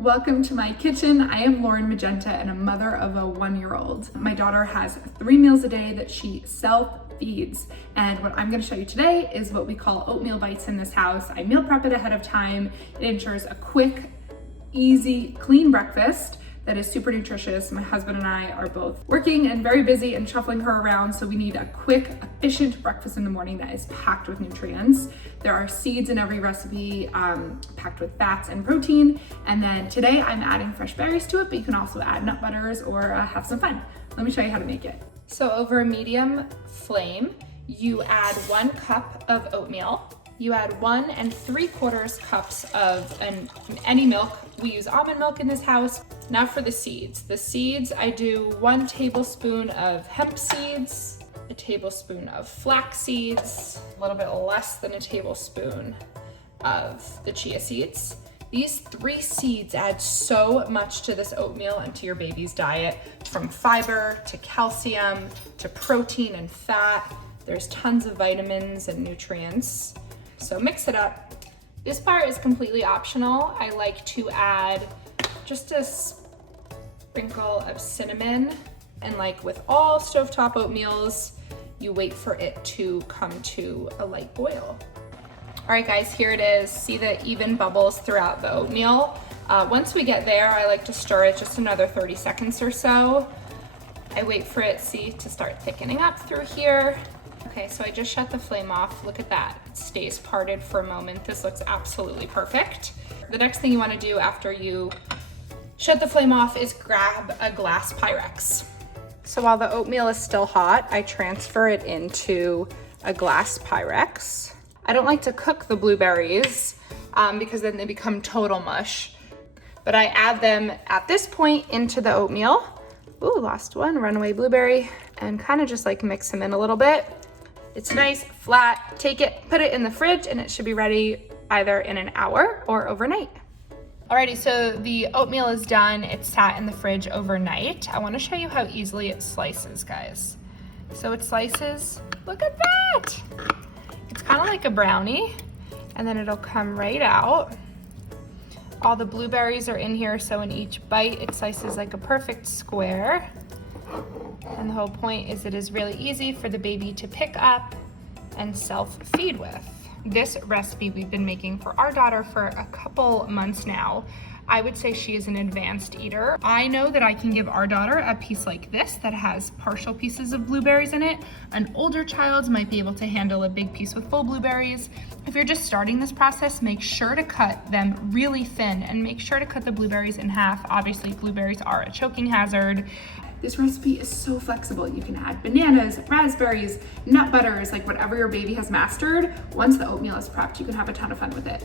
Welcome to my kitchen. I am Lauren Magenta and a mother of a 1-year-old. My daughter has 3 meals a day that she self-feeds. And what I'm gonna show you today is what we call oatmeal bites in this house. I meal prep it ahead of time. It ensures a quick, easy, clean breakfast that is super nutritious. My husband and I are both working and very busy and shuffling her around, so we need a quick, efficient breakfast in the morning that is packed with nutrients. There are seeds in every recipe, packed with fats and protein. And then today I'm adding fresh berries to it, but you can also add nut butters or have some fun. Let me show you how to make it. So over a medium flame, you add 1 cup of oatmeal. You add 1 3/4 cups of any milk. We use almond milk in this house. Now for the seeds. The seeds, I do 1 tablespoon of hemp seeds, a tablespoon of flax seeds, a little bit less than a tablespoon of the chia seeds. These 3 seeds add so much to this oatmeal and to your baby's diet, from fiber to calcium to protein and fat. There's tons of vitamins and nutrients. So mix it up. This part is completely optional. I like to add just a sprinkle of cinnamon, and like with all stovetop oatmeals, you wait for it to come to a light boil. All right guys, here it is. See the even bubbles throughout the oatmeal? Once we get there, I like to stir it just another 30 seconds or so. I wait for it, to start thickening up through here. Okay, so I just shut the flame off. Look at that, it stays parted for a moment. This looks absolutely perfect. The next thing you wanna do after you shut the flame off is grab a glass Pyrex. So while the oatmeal is still hot, I transfer it into a glass Pyrex. I don't like to cook the blueberries because then they become total mush. But I add them at this point into the oatmeal. Ooh, lost one, runaway blueberry. And kind of just like mix them in a little bit. It's nice, flat. Take it, put it in the fridge, and it should be ready either in an hour or overnight. Alrighty, so the oatmeal is done. It's sat in the fridge overnight. I wanna show you how easily it slices, guys. So it slices, look at that! It's kind of like a brownie, and then it'll come right out. All the blueberries are in here, so in each bite, it slices like a perfect square. And the whole point is it is really easy for the baby to pick up and self-feed with. This recipe we've been making for our daughter for a couple months now. I would say she is an advanced eater. I know that I can give our daughter a piece like this that has partial pieces of blueberries in it. An older child might be able to handle a big piece with full blueberries. If you're just starting this process, make sure to cut them really thin and make sure to cut the blueberries in half. Obviously, blueberries are a choking hazard. This recipe is so flexible. You can add bananas, raspberries, nut butters, like whatever your baby has mastered. Once the oatmeal is prepped, you can have a ton of fun with it.